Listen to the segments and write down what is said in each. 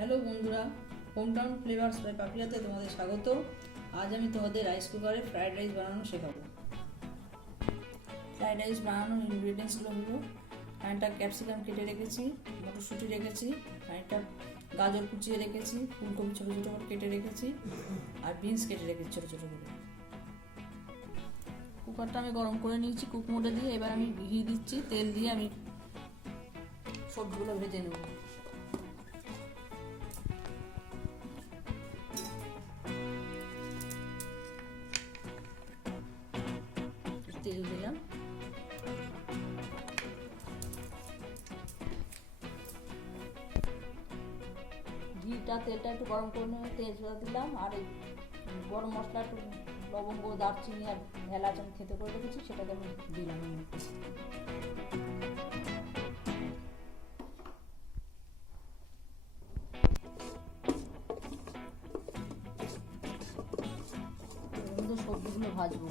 Hello বন্ধুরা, hometown flavours by পাপিয়াতে তোমাদের স্বাগত। আজ আমি তোমাদের রাইস কুকারে ফ্রাইড রাইস বানানো শেখাবো। ফ্রাইড রাইস বানানোর ইনগ্রিডিয়েন্টসগুলো হলো, একটা ক্যাপসিকাম কেটে রেখেছি, মটরশুঁটি রেখেছি, একটা গাজর কুচিয়ে রেখেছি, ফুলকপি ছোটো ছোটো করে কেটে রেখেছি, আর বিনস কেটে রেখেছি ছোটো ছোটো করে। কুকারটা আমি গরম করে নিয়েছি কুক মোডে দিয়ে। এবার আমি ঘি দিচ্ছি, তেল দিয়ে আমি সবজিগুলো ভেজে নেব। তেল দিলাম, তেলটা একটু গরম করে নিয়ে তেজপাতা দিলাম, আর এই গরম মশলা একটু লবঙ্গ, দারচিনি আর এলাচ আমি থেতে করে রেখেছি, সেটাকে আমি দিলাম। সবজিগুলো ভাজবো।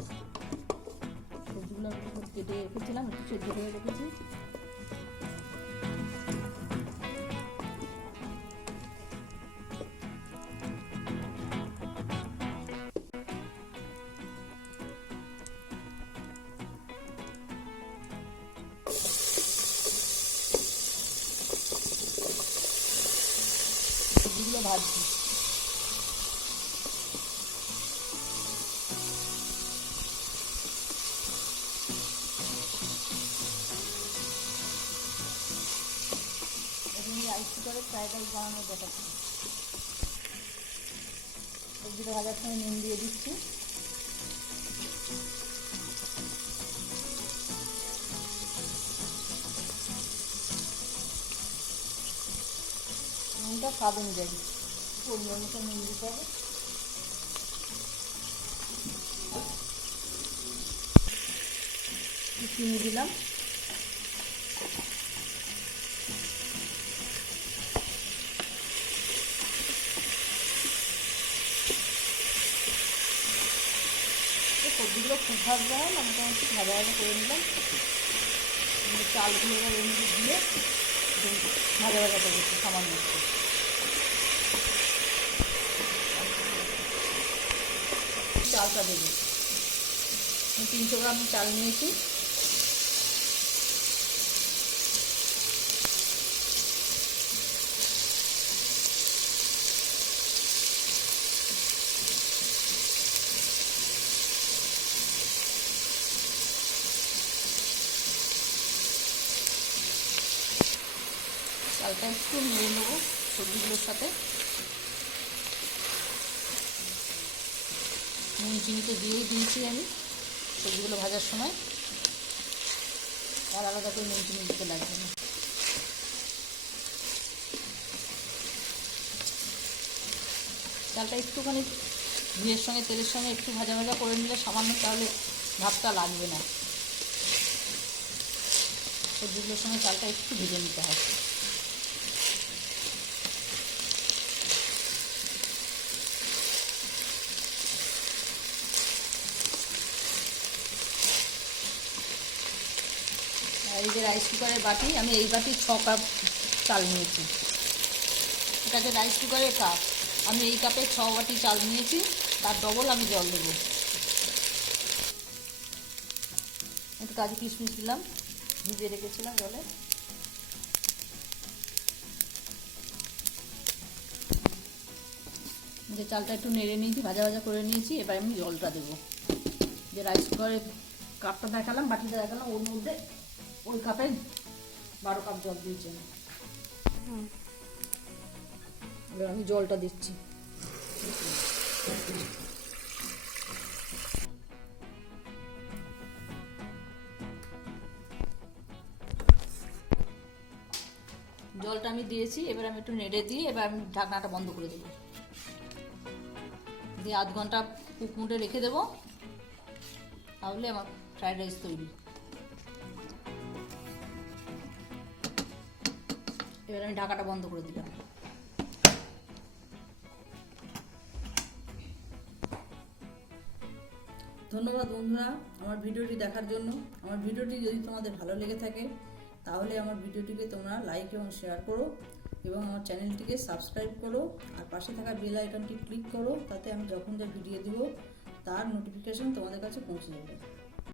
সবজিগুলো কেটে রেখেছিলাম, একটু সেদ্ধ করে রেখেছি। সবজিগুলো ভাজছি। রাইস কুকারে ফ্রাইড রাইস বানানো দেখাচ্ছি। সবজিটা ভাজার সময় নুন দিয়ে দিচ্ছি। নুনটা স্বাদ অনুযায়ী পরিমাণ মতো নুন দিতে হবে। চিনি দিলাম, সবজিগুলো খুব ভাজতে হয় না, মোটামুটি ভাজা ভাজা করে নিলাম। চালগুলো এবার এর মধ্যে দিয়ে ভাজা ভাজা করে দিচ্ছি সামান্য একটু। চালটা দেবো, 300 গ্রাম চাল নিয়েছি। চালটা একটু নেড়ে নেবো সবজিগুলোর সাথে। নুন চিনিতে দিয়েই দিয়েছি আমি সবজিগুলো ভাজার সময়, আর আলাদা করে নুন চিনি দিতে লাগবে না। চালটা একটুখানি ঘিয়ের সঙ্গে তেলের সঙ্গে একটু ভাজা ভাজা করে নিলে সামান্য, তাহলে ভাতটা লাগবে না। সবজিগুলোর সঙ্গে চালটা একটু ভেজে নিতে হয়। এই যে রাইস কুকারের বাটি, আমি এই বাটি 6 কাপ চাল নিয়েছি। এটাকে রাইস কুকারের কাপ, আমি এই কাপে 6 বাটি চাল নিয়েছি, তার ডবল আমি জল দেবো। একটু কাজু কিশমিশ দিলাম, ভিজিয়ে রেখেছিলাম জলে। যে চালটা একটু নেড়ে নিয়েছি, ভাজা ভাজা করে নিয়েছি। এবার আমি জলটা দেবো। যে রাইস কুকারের কাপটা দেখালাম, বাটিটা দেখালাম, ওর মধ্যে ওই কাপে 12 কাপ জল দিয়েছি। এবার আমি জলটা দিচ্ছি। জলটা আমি দিয়েছি, এবার আমি একটু নেড়ে দিয়ে এবার আমি ঢাকনাটা বন্ধ করে দেবো। দিয়ে আধ ঘন্টা কুক মোডে রেখে দেবো, তাহলে আমার ফ্রাইড রাইস তৈরি। এবার আমি ঢাকাটা বন্ধ করে দিলাম। ধন্যবাদ বন্ধুরা আমার ভিডিওটি দেখার জন্য। আমার ভিডিওটি যদি তোমাদের ভালো লেগে থাকে তাহলে আমার ভিডিওটিকে তোমরা লাইক এবং শেয়ার করো। এবং আমার চ্যানেলটিকে সাবস্ক্রাইব করো আর পাশে থাকা বেল আইকনটি ক্লিক করো, তাতে আমি যখন যা ভিডিও দেবো তার নোটিফিকেশন তোমাদের কাছে পৌঁছে যাবে।